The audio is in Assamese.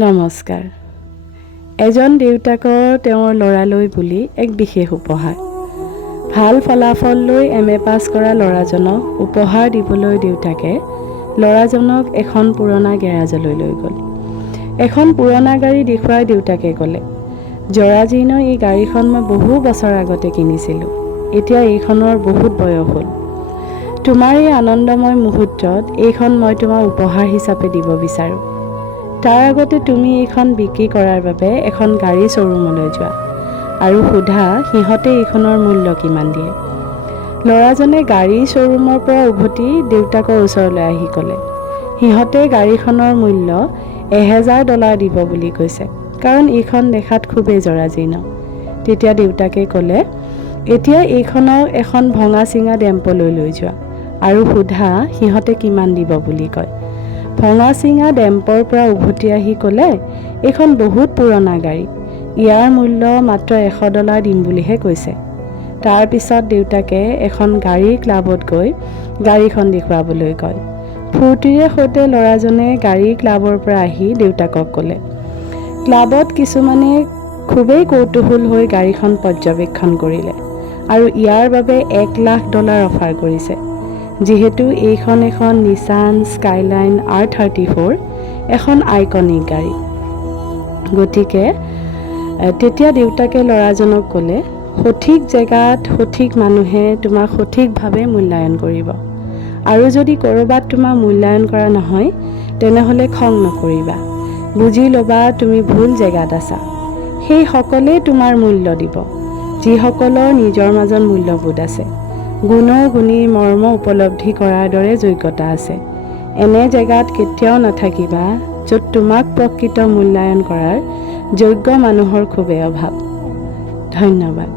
নমস্কাৰ। এজন দেউতাকৰ তেওঁৰ ল'ৰালৈ বুলি এক বিশেষ উপহাৰ। ভাল ফলাফল লৈ MA পাছ কৰা ল'ৰাজনক উপহাৰ দিবলৈ দেউতাকে ল'ৰাজনক এখন পুৰণা গেৰাজলৈ লৈ গ'ল। এখন পুৰণা গাড়ী দেখুৱাই দেউতাকে ক'লে, জৰাজীৰ্ণ এই গাড়ীখন মই বহু বছৰ আগতে কিনিছিলোঁ। এতিয়া এইখনৰ বহুত বয়স হ'ল। তোমাৰ এই আনন্দময় মুহূৰ্তত এইখন মই তোমাক উপহাৰ হিচাপে দিব বিচাৰোঁ। তাৰ আগতে তুমি এইখন বিক্ৰী কৰাৰ বাবে এখন গাড়ী শ্ব'ৰুমলৈ যোৱা আৰু সোধা সিহঁতে এইখনৰ মূল্য কিমান দিয়ে। ল'ৰাজনে গাড়ী শ্ব'ৰুমৰ পৰা উভতি দেউতাকৰ ওচৰলৈ আহি ক'লে, সিহঁতে গাড়ীখনৰ মূল্য $1000 দিব বুলি কৈছে, কাৰণ এইখন দেখাত খুবেই জৰাজীৰ্ণ। তেতিয়া দেউতাকে ক'লে, এতিয়া এইখনক এখন ভঙা চিঙা ডেম্পলৈ লৈ যোৱা আৰু সোধা সিহঁতে কিমান দিব বুলি কয়। ভঙা চিঙা ডেম্পৰ পৰা উভতি আহি ক'লে, এইখন বহুত পুৰণা গাড়ী, ইয়াৰ মূল্য মাত্ৰ $100 দিম বুলিহে কৈছে। তাৰপিছত দেউতাকে এখন গাড়ীৰ ক্লাবত গৈ গাড়ীখন দেখুৱাবলৈ কয়। ফূৰ্তিৰে সৈতে ল'ৰাজনে গাড়ীৰ ক্লাবৰ পৰা আহি দেউতাকক ক'লে। ক্লাবত কিছুমানে খুবেই কৌতূহল হৈ গাড়ীখন পৰ্যবেক্ষণ কৰিলে আৰু ইয়াৰ বাবে $100,000 অফাৰ কৰিছে। যিহেতু এইখন এখন নিছান স্কাইলাইন R34, এখন আইকনিক গাড়ী। গতিকে তেতিয়া দেউতাকে ল'ৰাজনক ক'লে, সঠিক জেগাত সঠিক মানুহে তোমাক সঠিকভাৱে মূল্যায়ন কৰিব, আৰু যদি ক'ৰবাত তোমাক মূল্যায়ন কৰা নহয় তেনেহ'লে খং নকৰিবা, বুজি ল'বা তুমি ভুল জেগাত আছা। সেইসকলেই তোমাৰ মূল্য দিব যিসকলৰ নিজৰ মাজত মূল্যবোধ আছে, গুণীৰ মৰ্ম উপলব্ধি কৰাৰ দৰে যোগ্যতা আছে। এনে জেগাত কেতিয়াও নাথাকিবা য'ত তোমাক প্ৰকৃত মূল্যায়ন কৰাৰ যোগ্য মানুহৰ খুবেই অভাৱ। ধন্যবাদ।